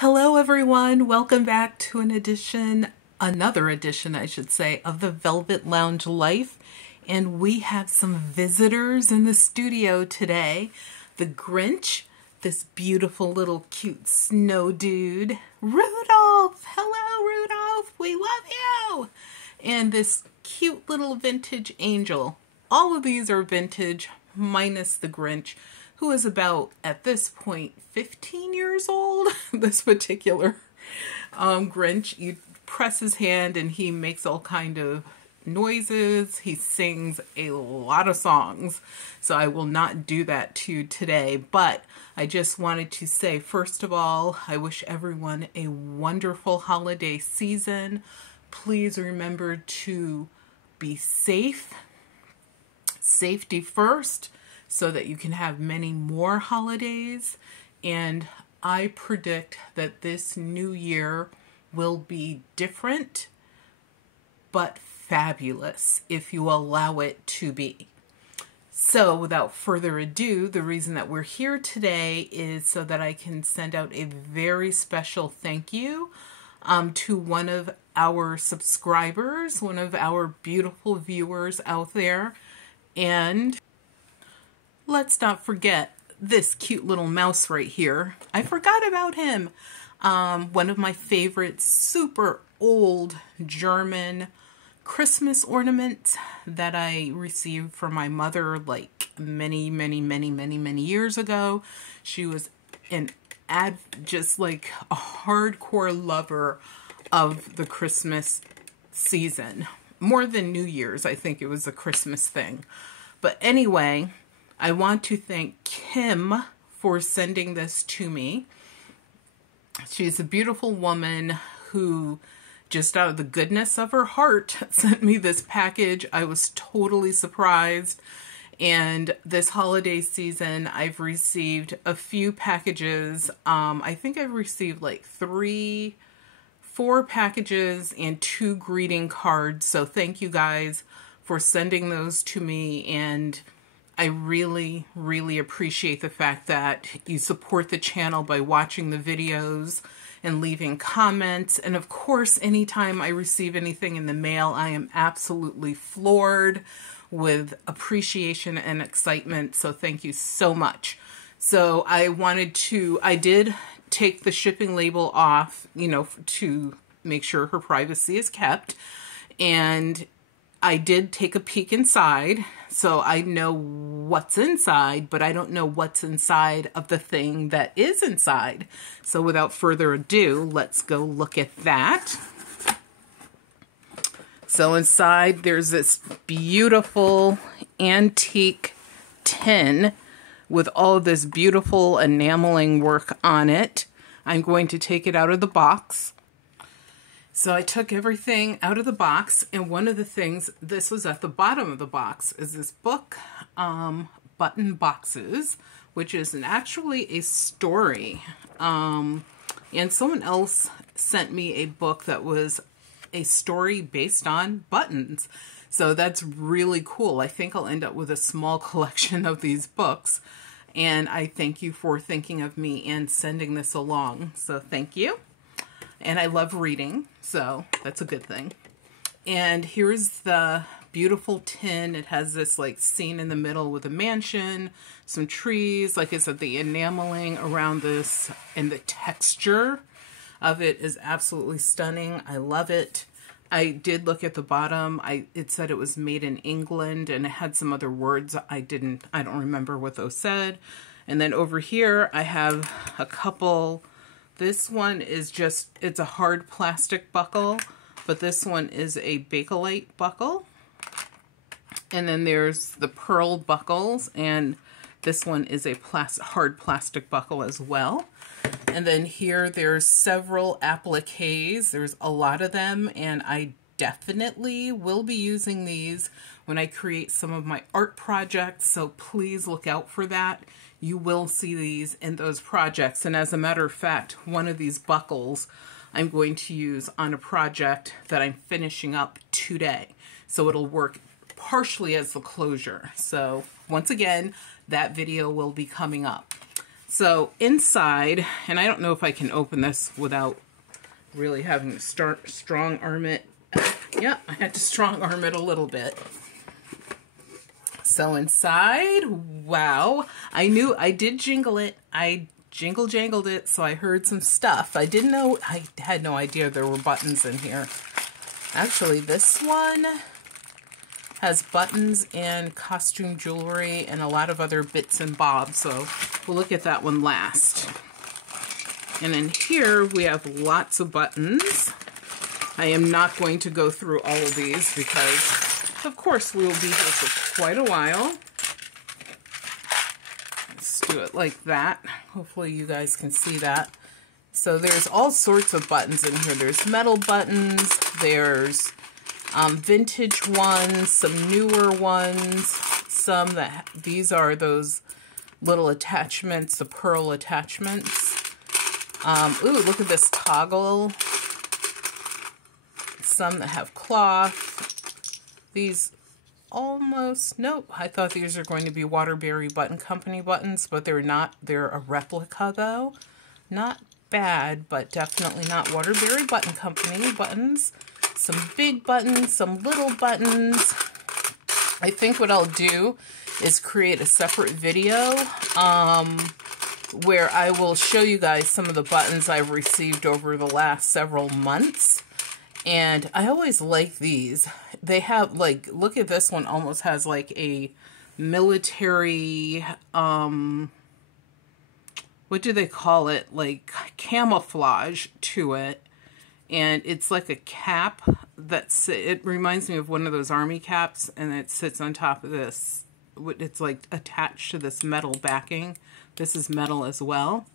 Hello everyone, welcome back to another edition I should say, of the Velvet Lounge Life. And we have some visitors in the studio today. The Grinch, this beautiful little cute snow dude. Rudolph! Hello Rudolph, we love you! And this cute little vintage angel. All of these are vintage, minus the Grinch, who is about, at this point, 15 years old. This particular Grinch, you press his hand and he makes all kind of noises. He sings a lot of songs. So I will not do that to you today, but I just wanted to say, first of all, I wish everyone a wonderful holiday season. Please remember to be safe. Safety first, so that you can have many more holidays. And I predict that this new year will be different, but fabulous if you allow it to be. So without further ado, the reason that we're here today is so that I can send out a very special thank you to one of our subscribers, one of our beautiful viewers out there. And let's not forget this cute little mouse right here. I forgot about him. One of my favorite super old German Christmas ornaments that I received from my mother like many years ago. She was just like a hardcore lover of the Christmas season. More than New Year's, I think it was a Christmas thing. But anyway, I want to thank Kim for sending this to me. She's a beautiful woman who, just out of the goodness of her heart, sent me this package. I was totally surprised. And this holiday season, I've received a few packages. I think I've received like 4 packages and 2 greeting cards. So thank you guys for sending those to me. And I really appreciate the fact that you support the channel by watching the videos and leaving comments. And of course, anytime I receive anything in the mail, I am absolutely floored with appreciation and excitement. So thank you so much. So I did take the shipping label off, to make sure her privacy is kept. And I did take a peek inside, so I know what's inside, but I don't know what's inside of the thing that is inside. So without further ado, let's go look at that. So inside there's this beautiful antique tin with all of this beautiful enameling work on it. I'm going to take it out of the box. So I took everything out of the box, and one of the things, this was at the bottom of the box, is this book, Button Boxes, which is actually a story. And someone else sent me a book that was a story based on buttons. So that's really cool. I think I'll end up with a small collection of these books. And I thank you for thinking of me and sending this along. So thank you. And I love reading, so that's a good thing. And here's the beautiful tin. It has this like scene in the middle with a mansion, some trees. Like I said, the enameling around this and the texture of it is absolutely stunning. I love it. I did look at the bottom. It said it was made in England, and it had some other words. I don't remember what those said. And then over here I have a couple. This one is it's a hard plastic buckle, but this one is a Bakelite buckle. And then there's the pearl buckles, and this one is a hard plastic buckle as well. And then here there's several appliques. There's a lot of them, and I definitely will be using these when I create some of my art projects, so please look out for that. You will see these in those projects. And as a matter of fact, one of these buckles I'm going to use on a project that I'm finishing up today. So it'll work partially as the closure. So once again, that video will be coming up. So inside, and I don't know if I can open this without really having to strong arm it. Yeah, I had to strong arm it a little bit. So inside, wow, I did jingle it. I jangled it, so I heard some stuff. I had no idea there were buttons in here. Actually, this one has buttons and costume jewelry and a lot of other bits and bobs, so we'll look at that one last. And in here, we have lots of buttons. I am not going to go through all of these because, of course, we will be here for quite a while. Let's do it like that. Hopefully you guys can see that. So there's all sorts of buttons in here. There's metal buttons, there's vintage ones, some newer ones, some that, these are those little attachments, the pearl attachments. Ooh, look at this toggle. Some that have cloth. These almost, nope, I thought these are going to be Waterbury Button Company buttons, but they're not. They're a replica though. Not bad, but definitely not Waterbury Button Company buttons. Some big buttons, some little buttons. I think what I'll do is create a separate video where I will show you guys some of the buttons I've received over the last several months. And I always like these. They have, like, look at this one, almost has like a military, what do they call it? Like camouflage to it. And it's like a cap that's, it reminds me of one of those army caps, and it sits on top of this. It's like attached to this metal backing. This is metal as well.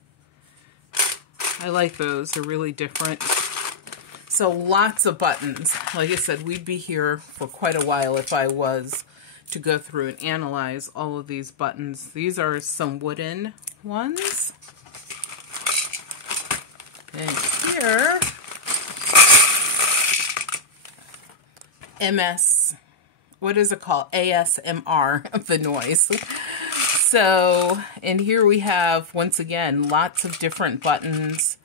I like those. They're really different. So lots of buttons. Like I said, we'd be here for quite a while if I was to go through and analyze all of these buttons. These are some wooden ones. And here, what is it called? ASMR, the noise. So, and here we have, once again, lots of different buttons.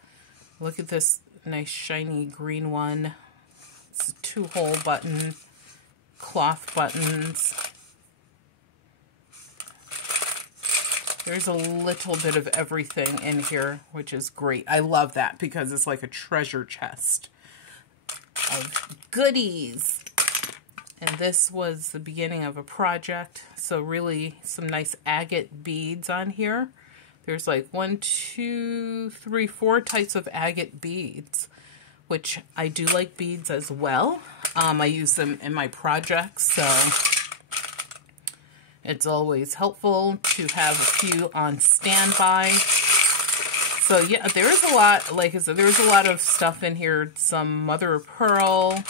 Look at this nice shiny green one. It's a 2-hole button. Cloth buttons. There's a little bit of everything in here, which is great. I love that because it's like a treasure chest of goodies. And this was the beginning of a project. So really some nice agate beads on here. There's like 1, 2, 3, 4 types of agate beads, which I do like beads as well. I use them in my projects, so it's always helpful to have a few on standby. So yeah, there is a lot, like I said, there's a lot of stuff in here. Some mother of pearl,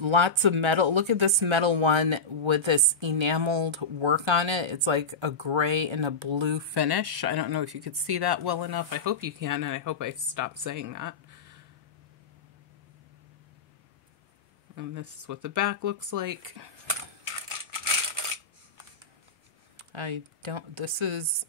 lots of metal. Look at this metal one with this enameled work on it. It's like a gray and a blue finish. I don't know if you could see that well enough. I hope you can, and I hope I stop saying that. And this is what the back looks like. This is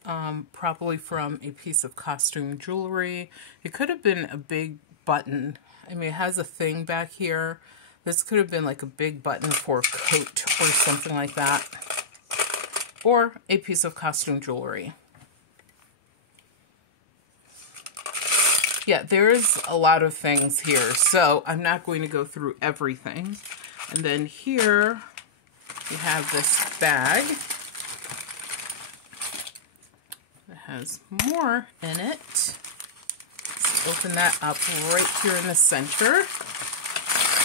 probably from a piece of costume jewelry. It could have been a big button. I mean, it has a thing back here. This could have been like a big button for a coat or something like that. Or a piece of costume jewelry. Yeah, there's a lot of things here, so I'm not going to go through everything. And then here we have this bag. It has more in it. Let's open that up right here in the center.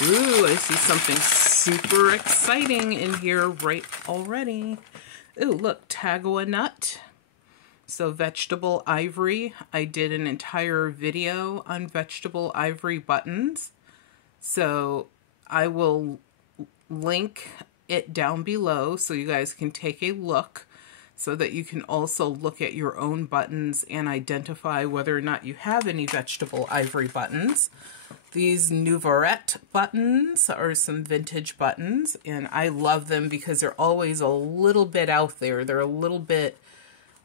Ooh, I see something super exciting in here right already. Ooh, look, Tagawa nut. So vegetable ivory. I did an entire video on vegetable ivory buttons. So I will link it down below so you guys can take a look, so that you can also look at your own buttons and identify whether or not you have any vegetable ivory buttons. These Nuvarette buttons are some vintage buttons, and I love them because they're always a little bit out there. They're a little bit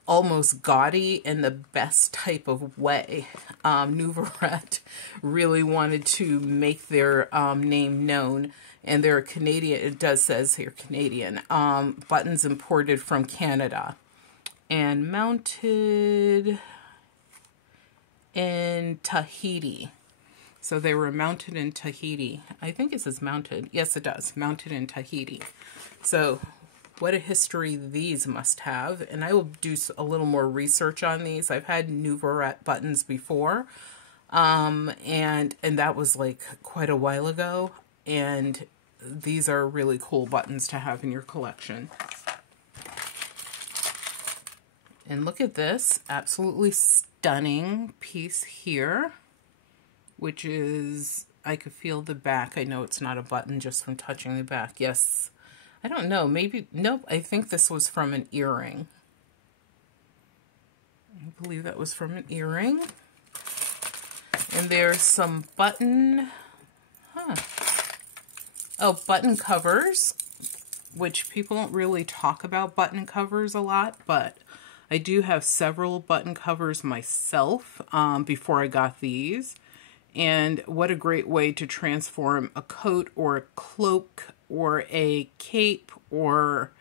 almost gaudy in the best type of way. Nuvarette really wanted to make their name known, and they're Canadian. It does says here Canadian. Buttons imported from Canada and mounted in Tahiti. So they were mounted in Tahiti. I think it says mounted. Yes, it does. Mounted in Tahiti. So what a history these must have. And I will do a little more research on these. I've had Nuvarette buttons before. And that was like quite a while ago. And these are really cool buttons to have in your collection. And look at this. Absolutely stunning piece here, which is, I could feel the back. I know it's not a button just from touching the back. Yes. I don't know. Maybe, nope. I think this was from an earring. I believe that was from an earring. And there's some button, oh, button covers, which people don't really talk about button covers a lot, but I do have several button covers myself before I got these. And what a great way to transform a coat or a cloak or a cape or,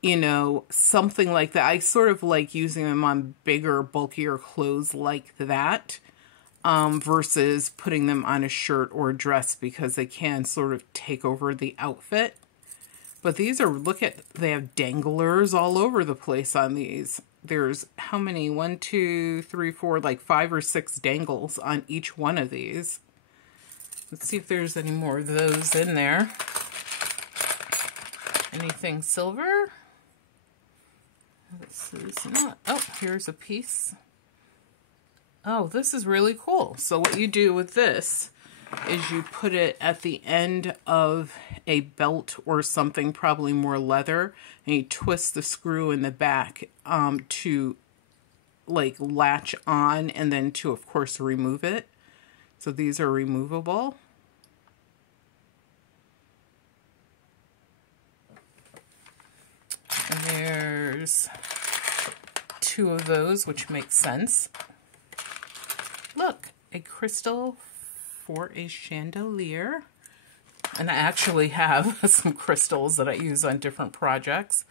you know, something like that. I sort of like using them on bigger, bulkier clothes like that versus putting them on a shirt or a dress because they can sort of take over the outfit. But these are, look at, they have danglers all over the place on these. There's how many? 1, 2, 3, 4, like 5 or 6 dangles on each one of these. Let's see if there's any more of those in there. Anything silver? This is not. Oh, here's a piece. Oh, this is really cool. So what you do with this is you put it at the end of a belt or something, probably more leather, and you twist the screw in the back to like latch on and then to, of course, remove it. So these are removable. And there's 2 of those, which makes sense. Look, a crystal for a chandelier. And I actually have some crystals that I use on different projects.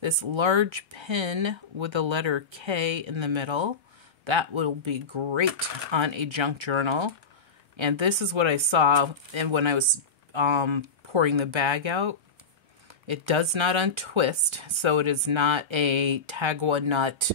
This large pin with the letter K in the middle. That will be great on a junk journal. And this is what I saw and when I was pouring the bag out. It does not untwist, so it is not a tagua nut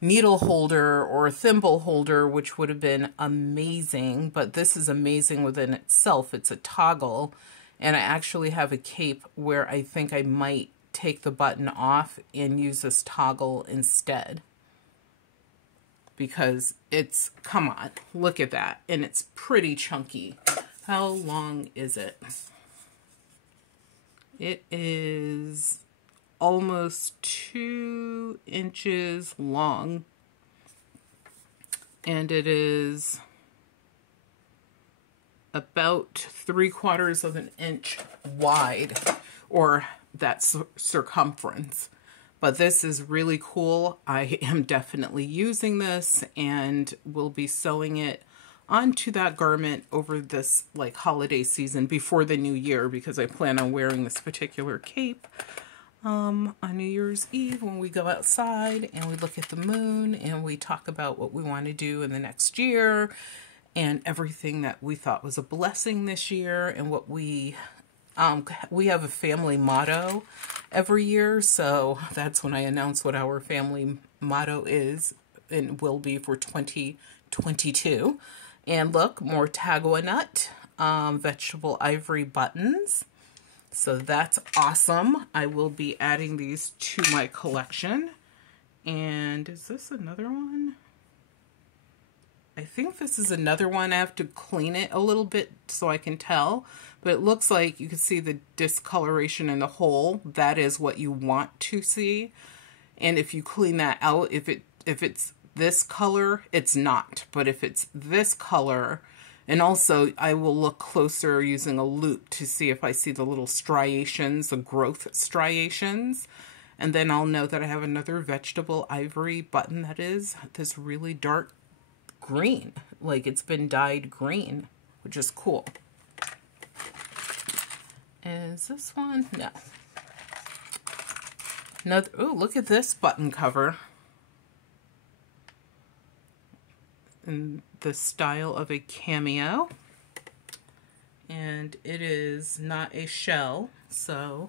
needle holder or a thimble holder, which would have been amazing, but this is amazing within itself. It's a toggle, and I actually have a cape where I think I might take the button off and use this toggle instead. Because it's, come on, look at that, and it's pretty chunky. How long is it? It is almost 2 inches long, and it is about 3/4 of an inch wide, or that circumference. But this is really cool. I am definitely using this and will be sewing it onto that garment over this like holiday season before the new year, because I plan on wearing this particular cape on New Year's Eve when we go outside and we look at the moon and we talk about what we want to do in the next year and everything that we thought was a blessing this year and what we have a family motto every year, so that's when I announce what our family motto is and will be for 2022. And look, more tagua nut, vegetable ivory buttons. So that's awesome. I will be adding these to my collection. And is this another one? I think this is another one. I have to clean it a little bit so I can tell. But it looks like you can see the discoloration in the hole. That is what you want to see. And if you clean that out, if it's this color, it's not. But if it's this color, and also I will look closer using a loop to see if I see the little striations, the growth striations. And then I'll know that I have another vegetable ivory button that is this really dark green. Like it's been dyed green, which is cool. Is this one? No. Another, oh, look at this button cover. In the style of a cameo. And it is not a shell, so,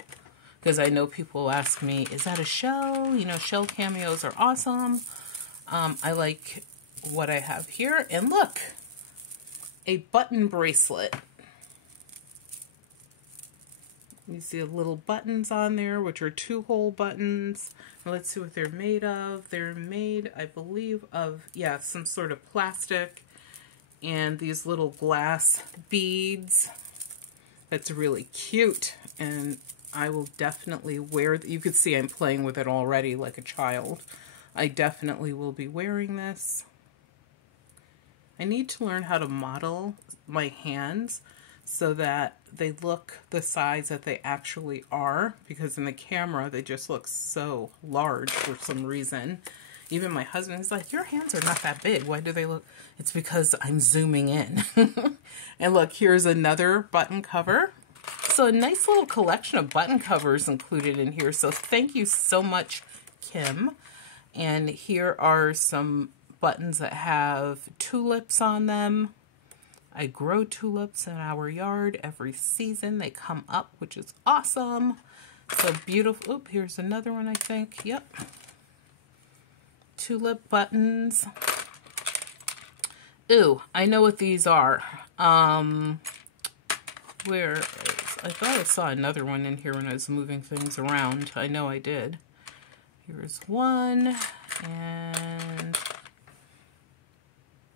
because I know people ask me, is that a shell? You know, shell cameos are awesome. I like what I have here. And look, a button bracelet. You see little buttons on there, which are 2-hole buttons. Let's see what they're made of. They're made, I believe, of, yeah, some sort of plastic. And these little glass beads. That's really cute. And I will definitely wear, you could see I'm playing with it already like a child. I definitely will be wearing this. I need to learn how to model my hands so that they look the size that they actually are, because in the camera they just look so large for some reason. Even my husband is like, your hands are not that big. Why do they look? It's because I'm zooming in. And look, here's another button cover. So a nice little collection of button covers included in here. So thank you so much, Kim. And here are some buttons that have tulips on them. I grow tulips in our yard every season. They come up, which is awesome. So beautiful. Oop, here's another one, I think. Yep. Tulip buttons. Ooh, I know what these are. Where is, I thought I saw another one in here when I was moving things around. I know I did. Here's one, and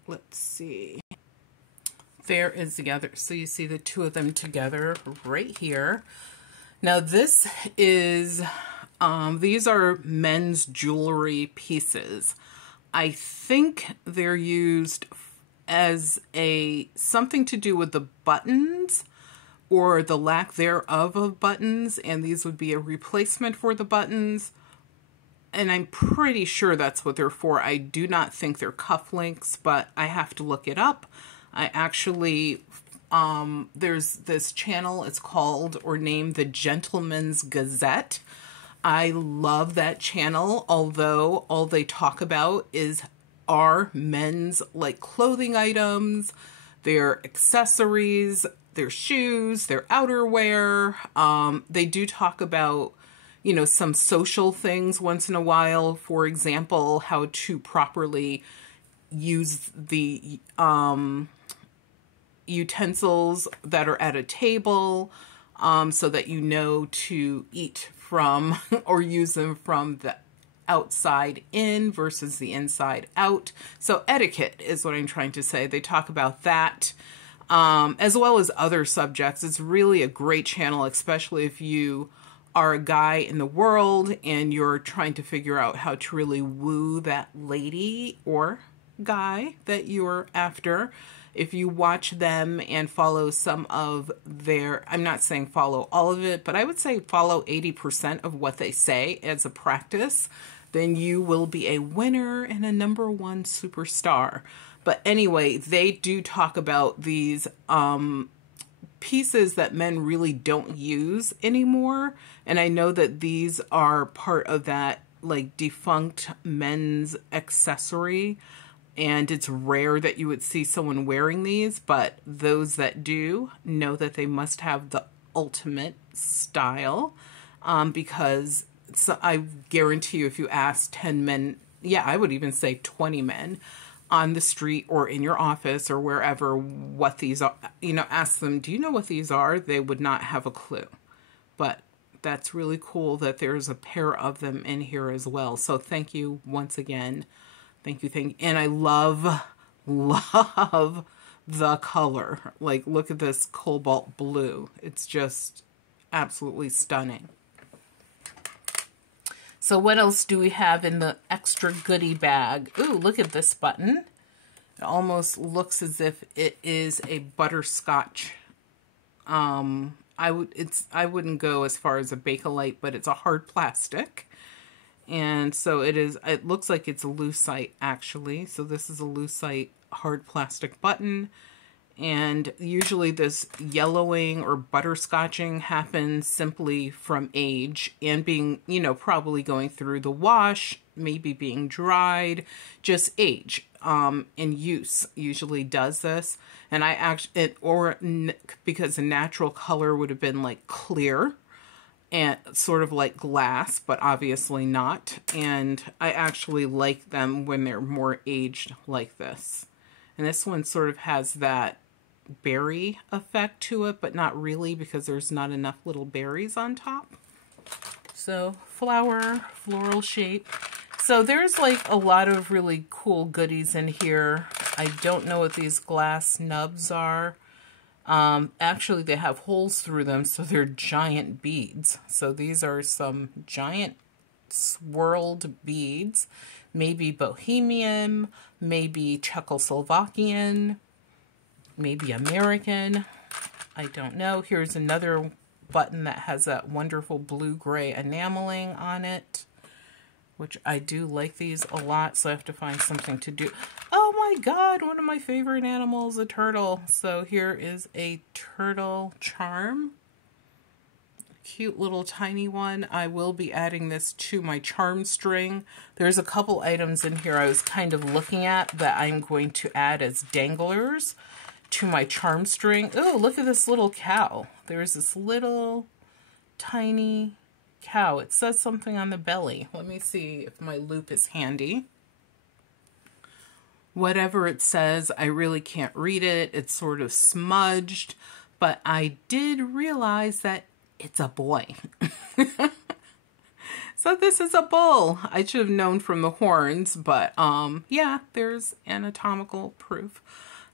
let's see. There is the other. So you see the two of them together right here. Now this is, these are men's jewelry pieces. I think they're used as something to do with the buttons or the lack thereof of buttons, and these would be a replacement for the buttons. And I'm pretty sure that's what they're for. I do not think they're cufflinks, but I have to look it up. I actually, there's this channel, it's called or named The Gentleman's Gazette. I love that channel, although all they talk about are men's like clothing items, their accessories, their shoes, their outerwear. They do talk about, you know, some social things once in a while. For example, how to properly use the utensils that are at a table, so that you know to eat from or use them from the outside in versus the inside out. So etiquette is what I'm trying to say. They talk about that, as well as other subjects. It's really a great channel, especially if you are a guy in the world and you're trying to figure out how to really woo that lady or guy that you're after. If you watch them and follow some of their, I'm not saying follow all of it, but I would say follow 80% of what they say as a practice, then you will be a winner and a #1 superstar. But anyway, they do talk about these pieces that men really don't use anymore. And I know that these are part of that like defunct men's accessory. And it's rare that you would see someone wearing these, but those that do know that they must have the ultimate style, because I guarantee you if you ask 10 men, yeah, I would even say 20 men on the street or in your office or wherever what these are, you know, ask them, do you know what these are? They would not have a clue. But that's really cool that there's a pair of them in here as well. So thank you once again. Thank you, thank you. And I love the color. Like, look at this cobalt blue. It's just absolutely stunning. So what else do we have in the extra goodie bag? Ooh, look at this button. It almost looks as if it is a butterscotch. I wouldn't go as far as a Bakelite, but it's a hard plastic. And so it looks like it's a lucite actually. So this is a lucite hard plastic button. And usually this yellowing or butterscotching happens simply from age and being, you know, probably going through the wash, maybe being dried, just age. And use usually does this. And I actually, because the natural color would have been like clear and sort of like glass, but obviously not. And I actually like them when they're more aged like this. And this one sort of has that berry effect to it, but not really because there's not enough little berries on top. So flower, floral shape. So there's like a lot of really cool goodies in here. I don't know what these glass nubs are. Actually, they have holes through them, so they're giant beads. So these are some giant swirled beads. Maybe Bohemian, maybe Czechoslovakian, maybe American. I don't know. Here's another button that has that wonderful blue-gray enameling on it, which I do like these a lot, so I have to find something to do. Oh my god, one of my favorite animals, a turtle. So here is a turtle charm. Cute little tiny one. I will be adding this to my charm string. There's a couple items in here I was kind of looking at that I'm going to add as danglers to my charm string. Oh, look at this little cow. There's this little tiny cow. It says something on the belly. Let me see if my loop is handy. Whatever it says, I really can't read it. It's sort of smudged, but I did realize that it's a boy. So this is a bull. I should have known from the horns, but yeah, there's anatomical proof.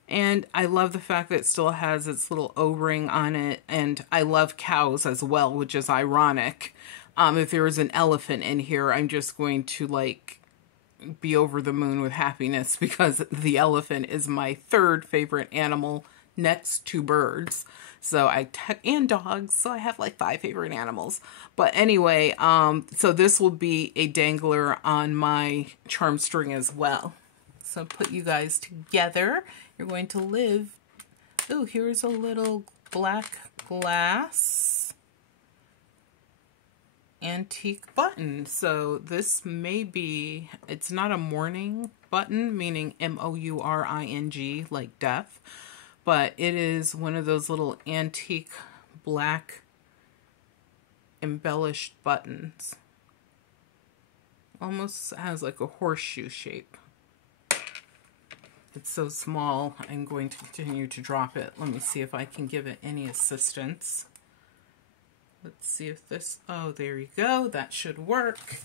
And I love the fact that it still has its little O-ring on it. And I love cows as well, which is ironic. If there was an elephant in here, I'm just going to like be over the moon with happiness because the elephant is my third favorite animal next to birds. So and dogs. So I have like 5 favorite animals. But anyway, so this will be a dangler on my charm string as well. So put you guys together. You're going to live. Oh, here's a little black glass antique button. So this may be, it's not a mourning button, meaning M-O-U-R-I-N-G, like death, but it is one of those little antique black embellished buttons. Almost has like a horseshoe shape. It's so small, I'm going to continue to drop it. Let me see if I can give it any assistance. Let's see if this, oh, there you go. That should work.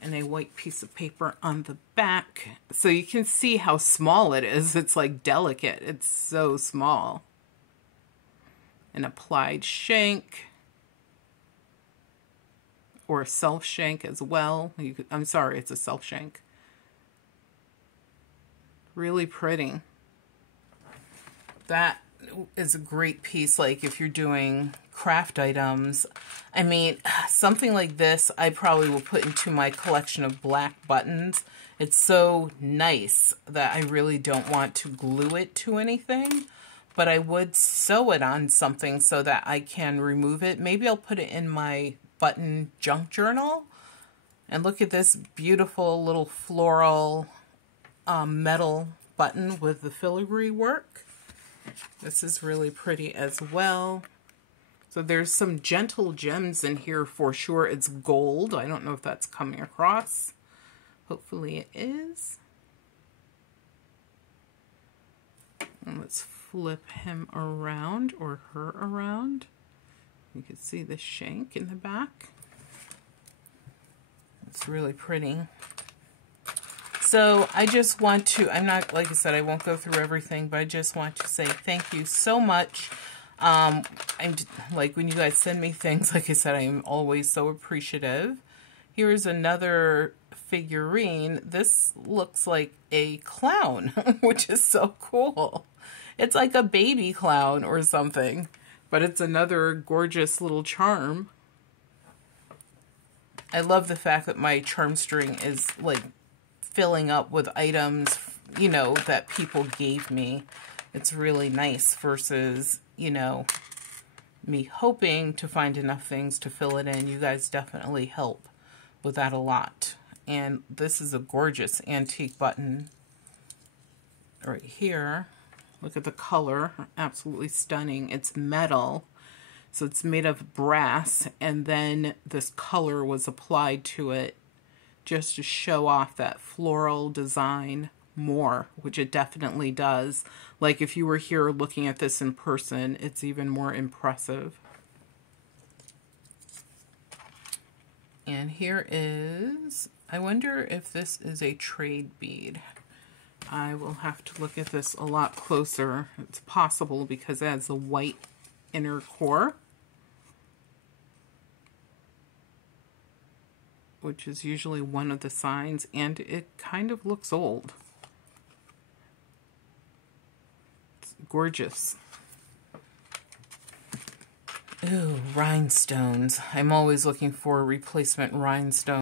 And a white piece of paper on the back. So you can see how small it is. It's like delicate. It's so small. An applied shank. Or a self shank as well. I'm sorry, it's a self shank. Really pretty. That is a great piece, like if you're doing craft items. I mean, something like this I probably will put into my collection of black buttons. It's so nice that I really don't want to glue it to anything, but I would sew it on something so that I can remove it. Maybe I'll put it in my button junk journal. And look at this beautiful little floral metal button with the filigree work. This is really pretty as well. So there's some gentle gems in here for sure. It's gold. I don't know if that's coming across. Hopefully it is. And let's flip him around or her around. You can see the shank in the back. It's really pretty. So I just want to, I'm not, like I said, I won't go through everything, but I just want to say thank you so much. I'm like, when you guys send me things, like I said, I am always so appreciative. Here's another figurine. This looks like a clown, which is so cool. It's like a baby clown or something, but it's another gorgeous little charm. I love the fact that my charm string is like filling up with items, you know, that people gave me. It's really nice versus, you know, me hoping to find enough things to fill it in. You guys definitely help with that a lot. And this is a gorgeous antique button right here. Look at the color, absolutely stunning. It's metal, so it's made of brass, and then this color was applied to it just to show off that floral design more, which it definitely does. Like if you were here looking at this in person, it's even more impressive. And here is, I wonder if this is a trade bead. I will have to look at this a lot closer. It's possible because it has a white inner core, which is usually one of the signs, and it kind of looks old. It's gorgeous. Ooh, rhinestones. I'm always looking for replacement rhinestones.